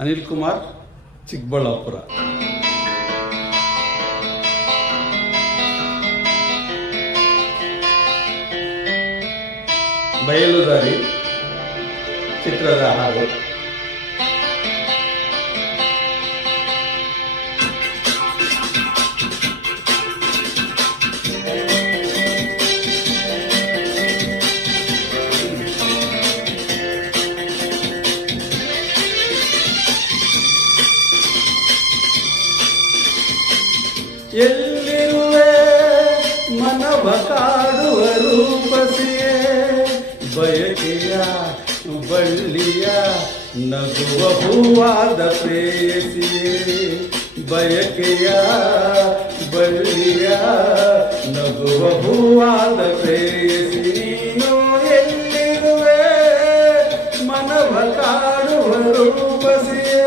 ಅನಿಲ್ ಕುಮಾರ್, ಚಿಕ್ಕಬಳ್ಳಾಪುರ. ಬಯಲುದಾರಿ ಚಿತ್ರದ ಹಾಡು. ಎಲ್ಲಿರುವೆ ಮನವ ಕಾಡುವ ರೂಪಸಿಯೇ, ಬಯಕೆಯ ಬಳ್ಳಿಯ ನಗುವ ಹೂವಾದ ಪ್ರೇಯಸಿಯೇ, ಬಯಕೆಯ ಬಳ್ಳಿಯ ನಗುವ ಹೂವಾದ ಪ್ರೇಯಸಿ. ನೀನು ಎಲ್ಲಿರುವೆ ಮನವ ಕಾಡುವ ರೂಪಸಿಯೇ.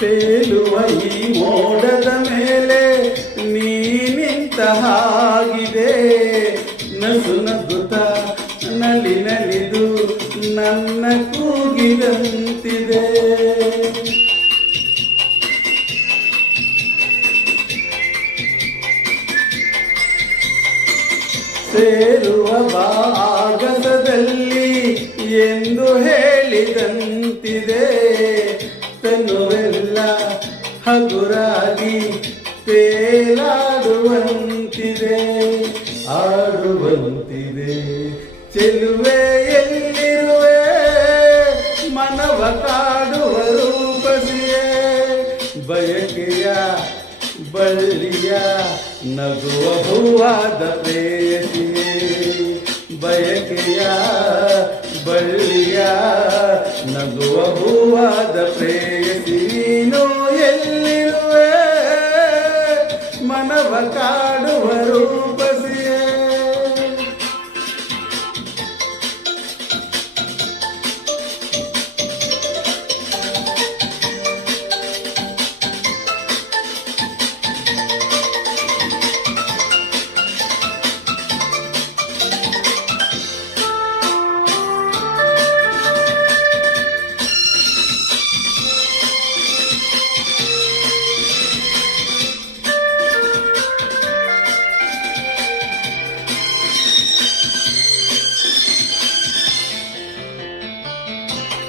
ತೇಲುವ ಈ ಮೋಡದ ಮೇಲೆ ನೀ ನಿಂತ ಹಾಗಿದೆ, ನಸು ನಗುತ್ತ ನಲಿ ನಲಿದು ನನ್ನ ಕೂಗಿದಂತಿದೆ. ಸೇರುವ ಭಾಗದಲ್ಲಿ ಎಂದು ಹೇಳಿದಂತಿದೆ, ತನುವೆಲ್ಲ ಹಗುರಾಗಿ ತೇಲಾಡುವಂತಿದೆ, ಆಡುವಂತಿದೆ. ಚೆಲುವೆ ಎಲ್ಲಿರುವೆ ಮನವ ಕಾಡುವ ರೂಪಸಿಯೇ, ಬಯಕೆಯ ಬಳ್ಳಿಯ ನಗುವ ಹೂವಾದ ಪ್ರೇಯಸಿಯೇ, ಬಯಕೆಯ ಬಳ್ಳಿಯ ನಗುವ ಹೂವಾದ ಪ್ರೇಯಸಿ. ನೀನು ಎಲ್ಲಿರುವೆ ಮನವ ಕಾಡುವ ರೂಪಸಿಯೇ.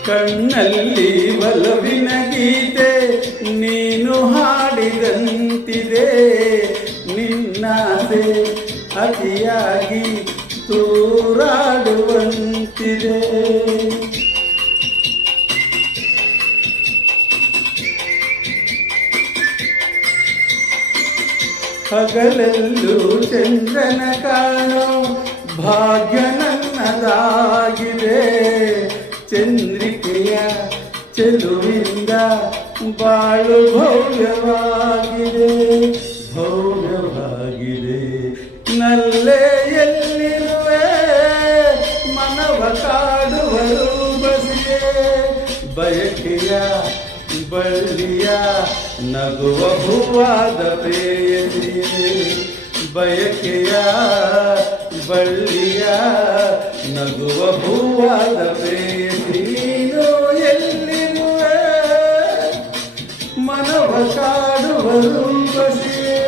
ಕಣ್ಣಲ್ಲಿ ಒಲವಿನ ಗೀತೆ ನೀನು ಹಾಡಿದಂತಿದೆ, ನಿನ್ನಾಸೆ ಅತಿಯಾಗಿ ತೂರಾಡುವಂತಿದೆ. ಹಗಲಲ್ಲೂ ಚಂದ್ರನ ಕಾಣೋ ಭಾಗ್ಯ ನನ್ನದಾಗಿದೆ, ಚಂದ್ರಿಕೆಯ ಚೆಲುವಿಂದ ಬಾಳು ಭವ್ಯವಾಗಿದೆ, ಭವ್ಯವಾಗಿದೆ. ನಲ್ಲೇ ಎಲ್ಲಿರುವೆ ಮನವ ಕಾಡುವ ರೂಪಸಿಯೇ, ಬಯಕೆಯ ಬಳ್ಳಿಯ ನಗುವ ಹೂವಾದ ಪ್ರೇಯಸಿಯೇ, ಬಯಕೆಯ ಬಳ್ಳಿಯ ನಗುವ ಹೂವಾದ ಪ್ರೇಯಸಿ. ನೀನು ಎಲ್ಲಿರುವೆ ಮನವ ಕಾಡುವ ರೂಪಸಿಯೇ,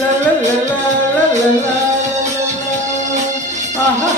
ಲಲಲಲ ಲಲಲ ಆಹಾ.